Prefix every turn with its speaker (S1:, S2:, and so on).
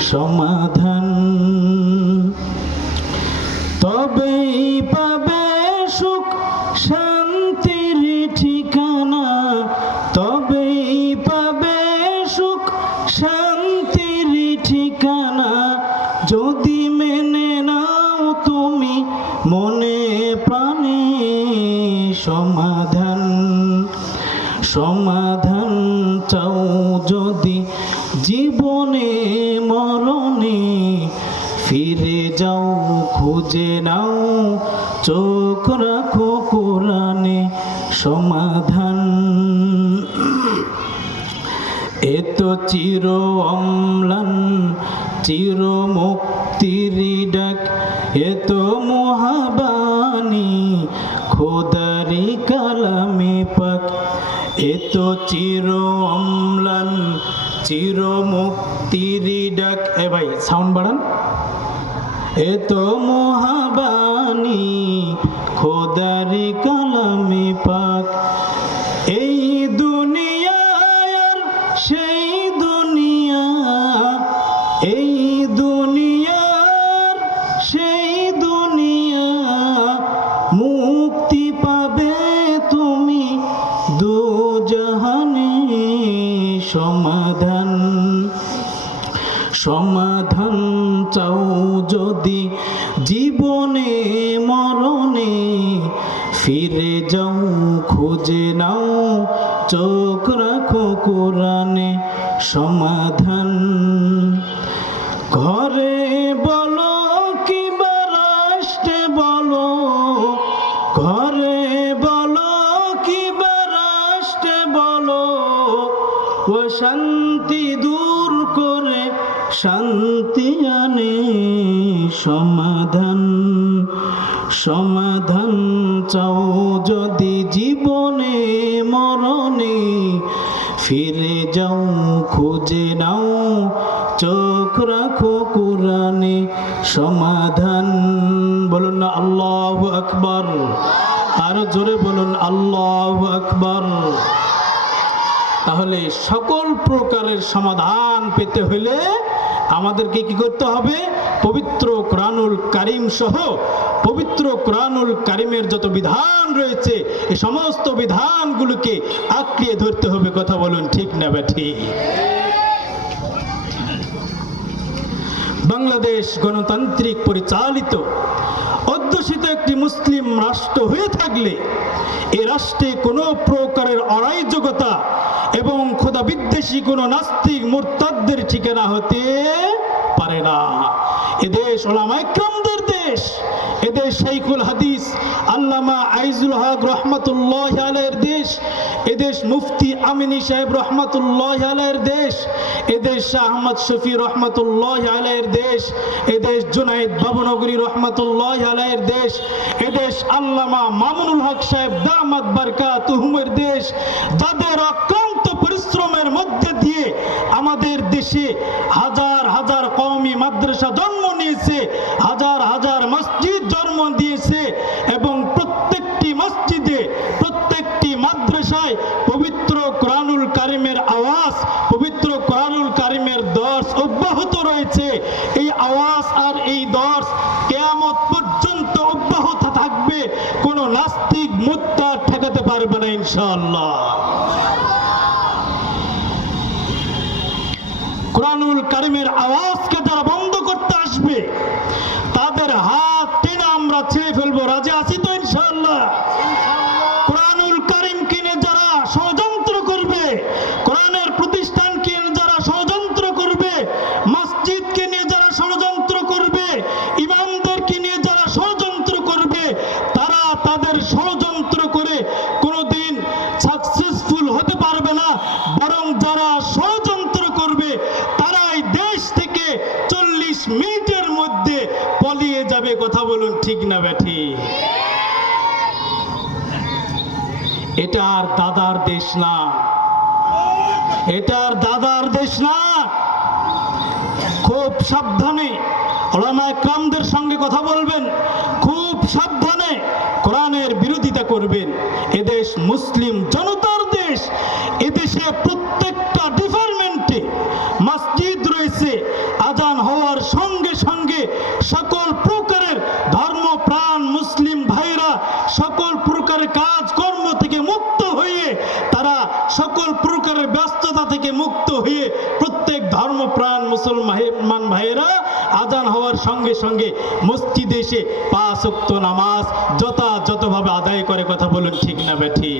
S1: সমাধান। তবেই পাবে সুখ, শান্তির ঠিকানা। তবেই পাবে সুখ, শান্তির ঠিকানা। যদি মেনে নাও তুমি মনে প্রাণে সমাধান। সমাধান চাও যদি জীবনে মরণে ফিরে যাও, খুঁজে নাও, চোখ রাখো কোরআনে সমাধান। এত চির অম্লান, চির মুক্তির ডাক এত মহাবাণী, খোদারি কালামে পাক। এত চির অম্লান চির মুক্তির ডাক। এ ভাই সাউন্ড বাড়ান। এত মহাবাণী, খোদারি কালামে পাক। এই দুনিয়া সেই দুনিয়া, এই দুনিয়ার সেই দুনিয়া মুক্তি পাবে যদি জীবনে মরণে ফিরে যাও, খুঁজে নাও, চোখ রাখো কোরআনে সমাধান। ঘরে বলো কি বা রাষ্ট্রে বলো, ঘরে বলো কি বা রাষ্ট্রে বলো ও শান্তি দূর করে শান্তি আনে সমাধান। সমাধান চাও যদি জীবনে, মরণে ফিরে যাও, খুঁজে নাও, চোখ রাখো কোরআনে সমাধান। বলুন না, আল্লাহ আকবর। আরও জোরে বলুন, আল্লাহ আকবর। তাহলে সকল প্রকারের সমাধান পেতে হলে আমাদেরকে কি করতে হবে? পবিত্র কোরআনুল কারিম সহ পবিত্র কোরআনুল কারিমের যত বিধান রয়েছে, এই সমস্ত বিধানগুলোকে আঁকড়িয়ে ধরতে হবে। কথা বলুন ঠিক না ঠিক? বাংলাদেশ গণতান্ত্রিক পরিচালিত, অধ্যুষিত একটি মুসলিম রাষ্ট্র হয়ে থাকলে এ রাষ্ট্রে কোনো প্রকারের অরাজকতা এবং খোদা বিদ্বেষী কোনো নাস্তিক মোরতাদদের ঠিকানা হতে পারে না। এদেশ ওলামাইক্রামদের দেশ, এদেশ শাইখুল হাদিস আল্লামা আইজুল হক রহমতুল্লাহ আলের দেশ এদেশ মুফতি আমিনী সাহেব রহমতুল্লাহ আলের দেশ এদেশ শাহ আহমদ শফি রহমতুল্লাহ আলের দেশ এদেশ জুনাইদ বাবুনগরী রহমতুল্লাহ আলের দেশ এদেশ আল্লামা মামুনুল হক সাহেব দামাত বারকা তুহুমের দেশ। যাদের অক্লান্ত পরিশ্রমের মধ্যে দিয়ে আমাদের দেশে হাজার হাজার কওমি মাদ্রাসা জন্ম নিয়েছে, হাজার হাজার মসজিদ জন্ম দিয়েছে এবং মাদ্রাসায় পবিত্র কোরআনুল কারিমের আওয়াজ, পবিত্র কোরআনুল কারিমের দর্শ অব্যাহত রয়েছে। এই আওয়াজ আর এই দর্শ কেয়ামত পর্যন্ত অব্যাহত থাকবে। কোনো নাস্তিক মুত্তা ঠেকাতে পারবে না, ইনশাআল্লাহ। কোরআনুল কারিমের আওয়াজকে যারা বন্ধ করতে আসবে, তাদের হাত টেনে আমরা ছেড়ে ফেলব। রাজা আছি তো ইনশাআল্লাহ কোরআনুল কারিম কিনে যারা ষড়যন্ত্র করবে কোরআনের প্রতিষ্ঠানকে নিয়ে যারা ষড়যন্ত্র করবে মসজিদকে নিয়ে যারা ষড়যন্ত্র করবে ইমামদেরকে নিয়ে যারা ষড়যন্ত্র করবে তারা তাদের ষড়যন্ত্র করে কোনোদিন সাকসেসফুল হতে পারবে না বরং যারা ষড়যন্ত্র করবে তারাই দেশ থেকে চলে করে কথা বলুন ঠিক না ব্যাঠি? এটা আর দাদার দেশ না। এটা আর দাদার দেশ না। খুব সাবধানে ওলামায় ক্রামদের সঙ্গে কথা বলবেন, খুব সাবধানে কোরআনের বিরোধিতা করবেন। এদেশ মুসলিম জনতার দেশ এদেশে প্রত্যেকটা ডিপার্টমেন্টে মসজিদ রয়েছে আজান হওয়ার সঙ্গে সঙ্গে সকল প্রকারের ধর্মপ্রাণ মুসলিম ভাইরা সকল প্রকারের কাজ কর্ম থেকে মুক্ত হয়ে, তারা সকল প্রকারের ব্যস্ততা থেকে মুক্ত হয়ে প্রত্যেক ধর্মপ্রাণ মুসলমান ভাইয়েরা আজান হওয়ার সঙ্গে সঙ্গে মসজিদে এসে পাঁচ নামাজ যথাযথভাবে আদায় করে কথা বলুন ঠিক না বেঠি